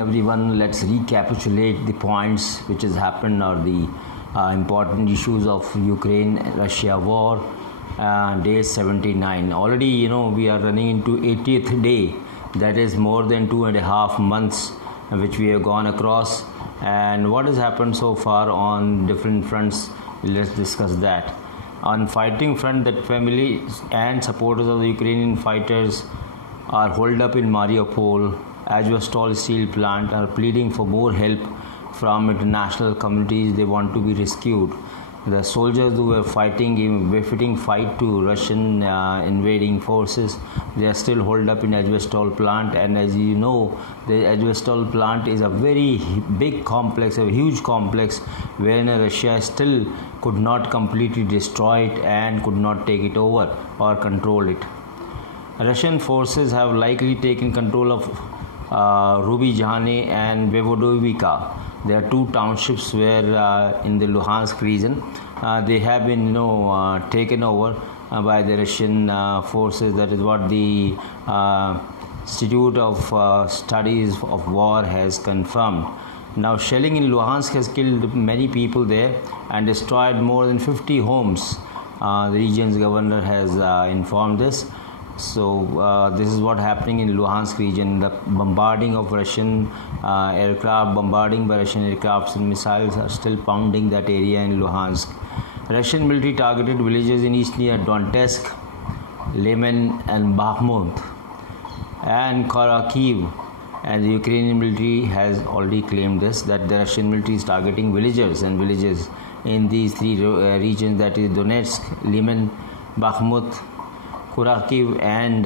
everyone. Let's recapitulate the points which has happened or the important issues of Ukraine-Russia war. Day 79. Already, we are running into 80th day. That is more than 2.5 months which we have gone across. And what has happened so far on different fronts? Let's discuss that. On fighting front, that families and supporters of the Ukrainian fighters are holed up in Mariupol. Azovstal steel plant are pleading for more help from international communities. They want to be rescued. The soldiers who were fighting in befitting fight to Russian invading forces, they are still holed up in Azovstal plant. And as you know, the Azovstal plant is a very big complex, a huge complex, wherein Russia still could not completely destroy it and could not take it over or control it. Russian forces have likely taken control of Rubyzhane and Voivodovka. There are two townships where in the Luhansk region they have been taken over by the Russian forces. That is what the Institute of Studies of War has confirmed. Now, shelling in Luhansk has killed many people there and destroyed more than 50 homes. The region's governor has informed this. So this is what happening in Luhansk region. The bombarding of Russian aircraft, bombarding by Russian aircrafts and missiles are still pounding that area in Luhansk. Russian military targeted villages in east near Donetsk, Liman and Bakhmut and Kharkiv. And the Ukrainian military has already claimed this, that the Russian military is targeting villagers and villages in these three regions, that is Donetsk, Liman, Bakhmut, Kharkiv and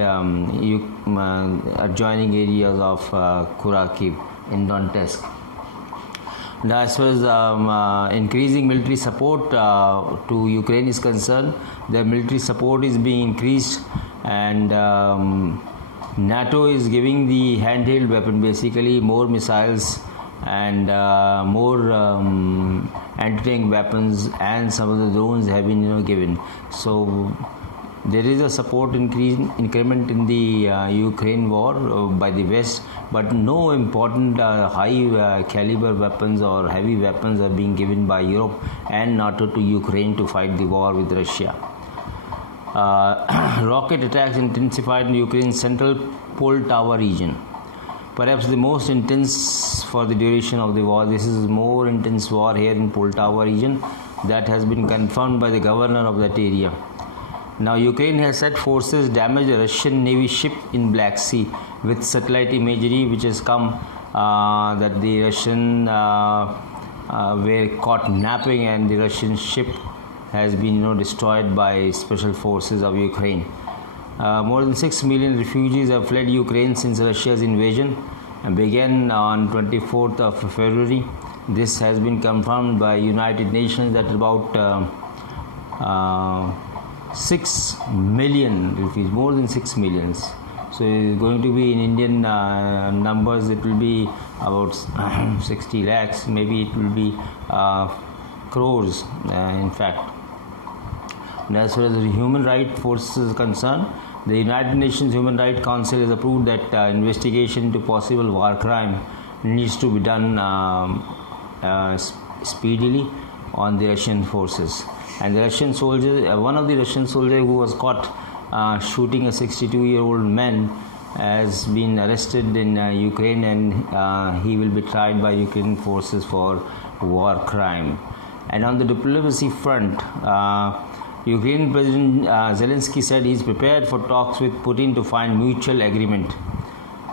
adjoining areas of Kharkiv in Donetsk. Now, as far as increasing military support to Ukraine is concerned, the military support is being increased, and NATO is giving the handheld weapon, basically more missiles and more anti-tank weapons, and some of the drones have been given. So there is a support increment in the Ukraine war by the West, but no important high caliber weapons or heavy weapons are being given by Europe and NATO to Ukraine to fight the war with Russia. Rocket attacks intensified in Ukraine's central Poltava region. Perhaps the most intense for the duration of the war. This is more intense war here in Poltava region that has been confirmed by the governor of that area. Now, Ukraine has said forces damaged a Russian Navy ship in Black Sea with satellite imagery which has come that the Russian were caught napping and the Russian ship has been destroyed by special forces of Ukraine. More than 6 million refugees have fled Ukraine since Russia's invasion began on 24th of February. This has been confirmed by United Nations that about 6 million refugees, more than 6 millions. So it's going to be in Indian numbers, it will be about 60 lakhs, maybe it will be crores in fact. And as far as the human rights forces is concerned, the United Nations Human Rights Council has approved that investigation into possible war crime needs to be done speedily on the Russian forces. And the Russian soldier, one of the Russian soldiers who was caught shooting a 62-year-old man has been arrested in Ukraine, and he will be tried by Ukrainian forces for war crime. And on the diplomacy front, Ukrainian President Zelensky said he is prepared for talks with Putin to find mutual agreement,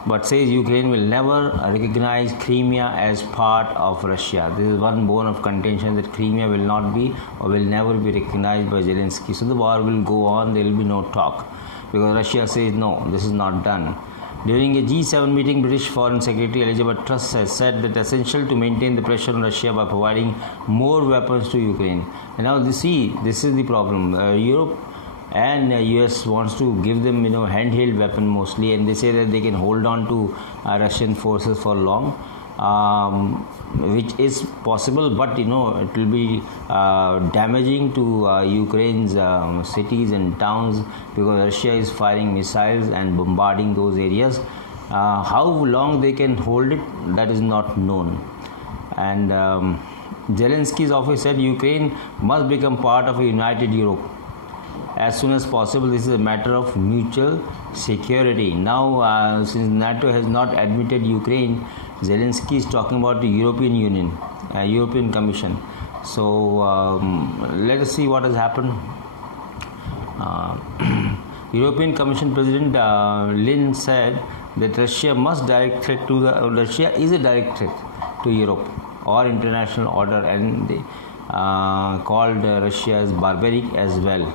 but says Ukraine will never recognize Crimea as part of Russia. This is one bone of contention, that Crimea will not be or will never be recognized by Zelensky. So the war will go on, there will be no talk, because Russia says no, this is not done. During a G7 meeting, British Foreign Secretary Elizabeth Truss has said that it's essential to maintain the pressure on Russia by providing more weapons to Ukraine. And now this is the problem. Europe and US wants to give them handheld weapon mostly, and they say that they can hold on to Russian forces for long, which is possible, but it will be damaging to Ukraine's cities and towns, because Russia is firing missiles and bombarding those areas. How long they can hold it, that is not known. And Zelensky's office said Ukraine must become part of a united Europe as soon as possible. This is a matter of mutual security. Now, since NATO has not admitted Ukraine, Zelensky is talking about the European Union, European Commission. So let us see what has happened. European Commission President Lynn said that Russia is a direct threat to Europe or international order, and they called Russia as barbaric as well.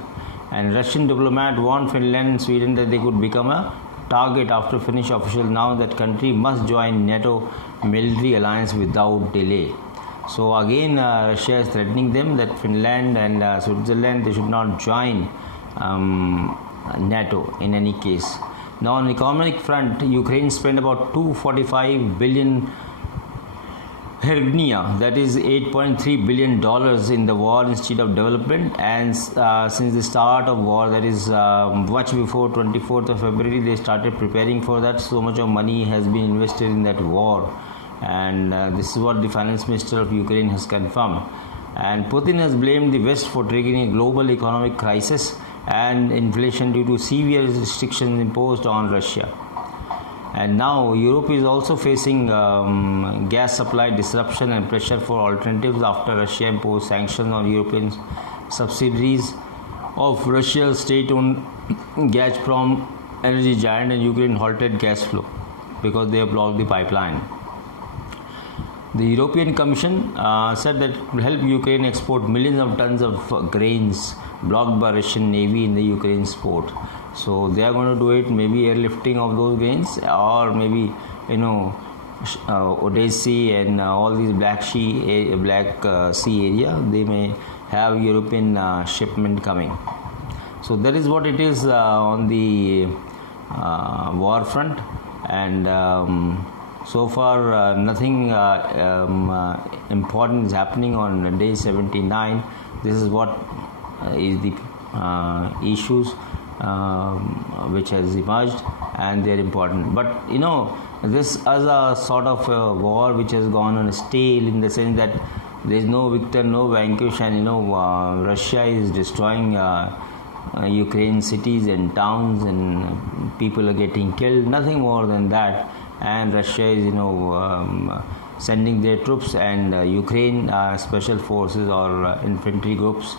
And Russian diplomat warned Finland and Sweden that they could become a target after Finnish officials now that country must join NATO military alliance without delay. So again, Russia is threatening them that Finland and Switzerland, they should not join NATO in any case. Now on the economic front, Ukraine spent about 245 billion hryvnia, that is $8.3 billion in the War Institute of Development, and since the start of war, that is much before 24th of February, they started preparing for that. So much of money has been invested in that war, and this is what the finance minister of Ukraine has confirmed. And Putin has blamed the West for triggering a global economic crisis and inflation due to severe restrictions imposed on Russia. And now Europe is also facing gas supply disruption and pressure for alternatives after Russia imposed sanctions on European subsidiaries of Russia's state-owned Gazprom energy giant, and Ukraine halted gas flow because they have blocked the pipeline. The European Commission said that it will help Ukraine export millions of tons of grains blocked by Russian Navy in the Ukraine's port. So they are going to do it, maybe airlifting of those grains, or maybe Odessa and all these Black Sea area, they may have European shipment coming. So that is what it is on the war front, and so far nothing important is happening on day 79. This is what is the issues which has emerged, and they are important. But this is a sort of a war which has gone on a stale, in the sense that there is no victor, no vanquish, and Russia is destroying Ukraine cities and towns, and people are getting killed, nothing more than that. And Russia is sending their troops, and Ukraine special forces or infantry groups,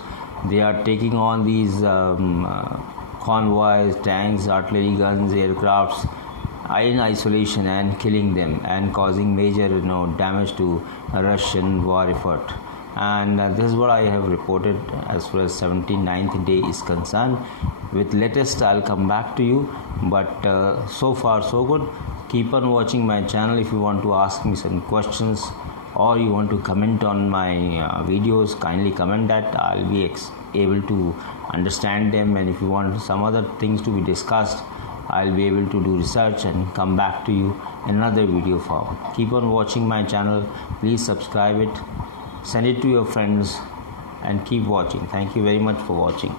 they are taking on these convoys, tanks, artillery guns, aircrafts in isolation and killing them and causing major damage to a Russian war effort. And this is what I have reported as far as 79th day is concerned. With latest, I'll come back to you, but so far so good. Keep on watching my channel. If you want to ask me some questions or you want to comment on my videos, kindly comment that. I'll be able to understand them, and if you want some other things to be discussed, I'll be able to do research and come back to you in another video form. Keep on watching my channel. Please subscribe it, send it to your friends, and keep watching. Thank you very much for watching.